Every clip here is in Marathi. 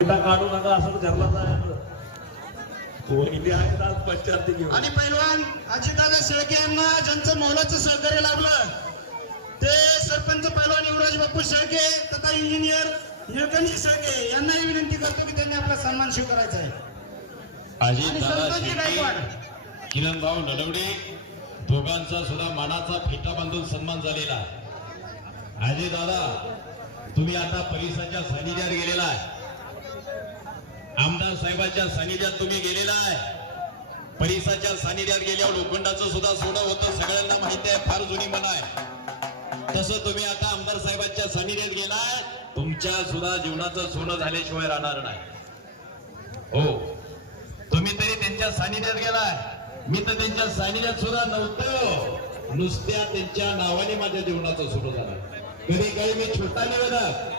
काढू नका असं घरला जायचं पोरगी आहेत आज पश्चात घेऊन. आणि पैलवान अजितदादा शेळके यांना ज्यांचं मोलाचं सहकार्य लाभलं ते सरपंच पैलवान युवराज बापू शेळके तथा इंजिनियर निळकंठी शेळके यांनाही विनंती करतो की त्यांनी आपला सन्मान स्वीकारायचा आहे. किरण भाऊ नडवडे दोघांचा सुद्धा मानाचा फेटा बांधून सन्मान झालेला आहे. अजय दादा तुम्ही आता परिसराच्या सानिध्यात गेलेला आहे. आमदार साहेबांच्या सानिध्यात तुम्ही गेलेला आहे. परिसाच्या सानिध्यात गेल्यावर लोखंडाचं सुद्धा सोडं होतं. सगळ्यांना माहिती आहे फार जुनी मन आहे. तसं तुम्ही आता आमदार साहेबांच्या सानिध्यात गेलाय. तुमच्या सुद्धा जीवनाचं सोनं झाल्याशिवाय राहणार नाही. हो. तुम्ही तरी त्यांच्या सानिध्यात गेलाय. मी तर त्यांच्या सानिध्यात सुद्धा नव्हतो. नुसत्या त्यांच्या नावाने माझ्या जीवनाचं सुरू झालं. कधी काही मी छोटा निवेदक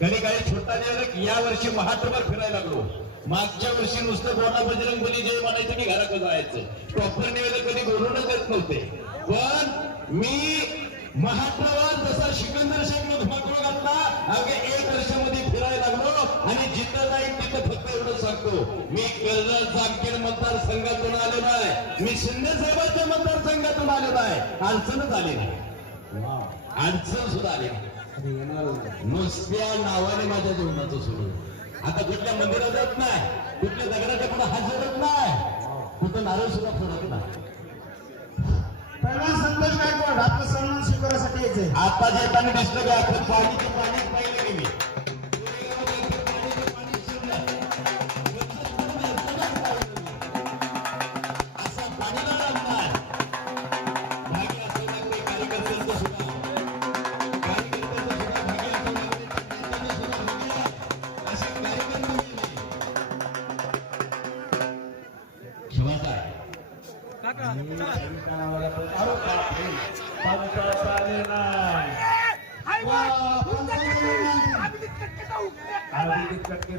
कधी काही छोटा निवेदक या वर्षी महाराष्ट्रभर फिरायला लागलो. मागच्या वर्षी नुसतं बोला बजरंग बली जय म्हणायचं की घराकडे जायचं. प्रॉपर निवेदक कधी बोलूनच येत नव्हते. पण मी महाप्रवास जसा सिकंदर शेख धुमाकूळ घातला अवघ्या एक वर्षामध्ये फिरायला लागलो आणि जिथं जाईल तिथं फक्त एवढं सांगतो. मी कर्जत जामखेड मतदारसंघातून आलेलो आहे. मी शिंदे साहेबांच्या मतदारसंघातून आलेलो आहे. अडचणच आली नाही. अडचण सुद्धा आली नाही. नुसत्या नावाने माझ्या जीवनाचं सुरू आता कुठल्या मंदिरात जात नाही कुठल्या दगडाच्या पुढे हात जोडत नाही कुठं नारळ सुद्धा फोडत नाही. संतोष गायकवाड आपला सन्मान स्वीकारासाठी यायचंय. आता जेताना दिसलं की आपण पाणीचे पाणीच पाहिलं की मी असं पाणीला लागणार भाग्य असावं लागते कार्यकर्त्यांचं सुद्धा कार्यकर्त्यांचं सुद्धा भाग्य असावं लागते त्यांचं सुद्धा भाग्य असे कार्यकर्ते मिळले. शिवाचा आहे पंचायत आले नाही अभिजित कटके